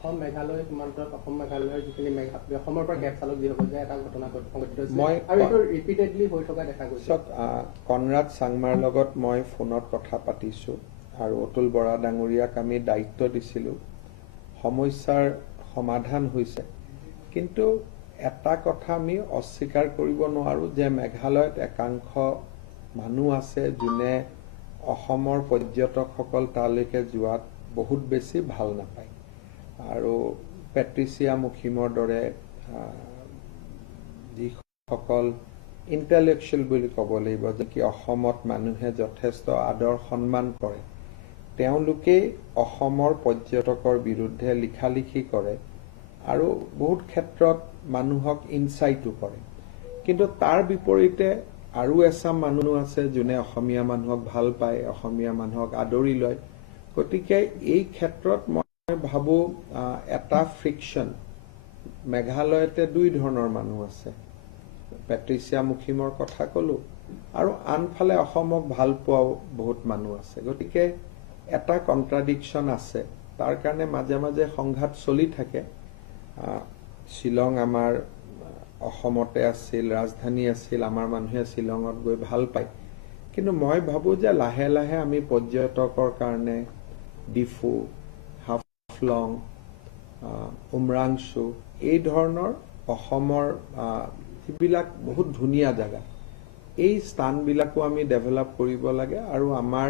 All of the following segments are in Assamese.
অসম মেঘালয় সীমান্তত অসম মেঘালয়ৰ যিখিনি অসমৰ পৰা কেব চালক যিসকল যে এটা ঘটনা সংঘটিত হৈছে আৰু এইটো ৰিপিটেডলি হৈ থকা দেখা গৈছে। কনৰাড চাংমাৰ লগত মই ফোনত কথা পাতিছোঁ আৰু অতুল বৰা ডাঙৰীয়াক আমি দায়িত্ব দিছিলোঁ, সমস্যাৰ সমাধান হৈছে। কিন্তু এটা কথা আমি অস্বীকাৰ কৰিব নোৱাৰোঁ যে মেঘালয়ত একাংশ মানুহ আছে যোনে অসমৰ পৰ্যটকসকল তালৈকে যোৱাত বহুত বেছি ভাল নাপায় আৰু পেট্ৰিচিয়া মুখিমৰ দৰে যিসকল ইণ্টেলেকচুৱেল বুলি ক'ব লাগিব, যে কি অসমত মানুহে যথেষ্ট আদৰ সন্মান কৰে, তেওঁলোকেই অসমৰ পৰ্যটকৰ বিৰুদ্ধে লিখালিখি কৰে আৰু বহুত ক্ষেত্ৰত মানুহক ইনচাইটো কৰে। কিন্তু তাৰ বিপৰীতে আৰু এচাম মানুহ আছে যোনে অসমীয়া মানুহক ভাল পায়, অসমীয়া মানুহক আদৰি লয়। গতিকে এই ক্ষেত্ৰত মই ভাবোঁ এটা ফ্ৰিকশ্যন মেঘালয়তে দুই ধৰণৰ মানুহ আছে, পেট্ৰিচিয়া মুখিমৰ কথা ক'লোঁ, আৰু আনফালে অসমক ভাল পোৱাও বহুত মানুহ আছে। গতিকে এটা কণ্ট্ৰাডিকশ্যন আছে, তাৰ কাৰণে মাজে মাজে সংঘাত চলি থাকে। শ্বিলং আমাৰ অসমতে আছিল, ৰাজধানী আছিল, আমাৰ মানুহে শ্বিলঙত গৈ ভাল পায়। কিন্তু মই ভাবোঁ যে লাহে লাহে আমি পৰ্যটকৰ কাৰণে ডিফু, হাফলং, উমৰাংচু এই ধৰণৰ অসমৰ যিবিলাক বহুত ধুনীয়া জেগা, এই স্থানবিলাকো আমি ডেভেলপ কৰিব লাগে। আৰু আমাৰ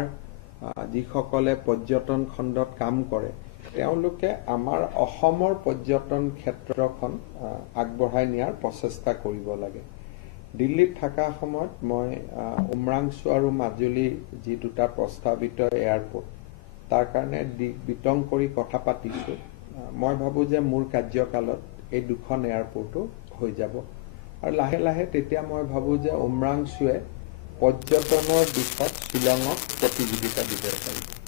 যিসকলে পৰ্যটন খণ্ডত কাম কৰে তেওঁলোকে আমাৰ অসমৰ পৰ্যটন ক্ষেত্ৰখন আগবঢ়াই নিয়াৰ প্ৰচেষ্টা কৰিব লাগে। দিল্লীত থকা সময়ত মই উমৰাংচু আৰু মাজুলী যি দুটা প্ৰস্তাৱিত এয়াৰপৰ্ট, তাৰ কাৰণে বিতং কৰি কথা পাতিছোঁ। মই ভাবোঁ যে মোৰ কাৰ্যকালত এই দুখন এয়াৰপৰ্টো হৈ যাব আৰু লাহে লাহে তেতিয়া মই ভাবোঁ যে উমৰাংচুৱে পৰ্যটনৰ দিশত শ্বিলঙক প্ৰতিযোগিতা দিব পাৰিব।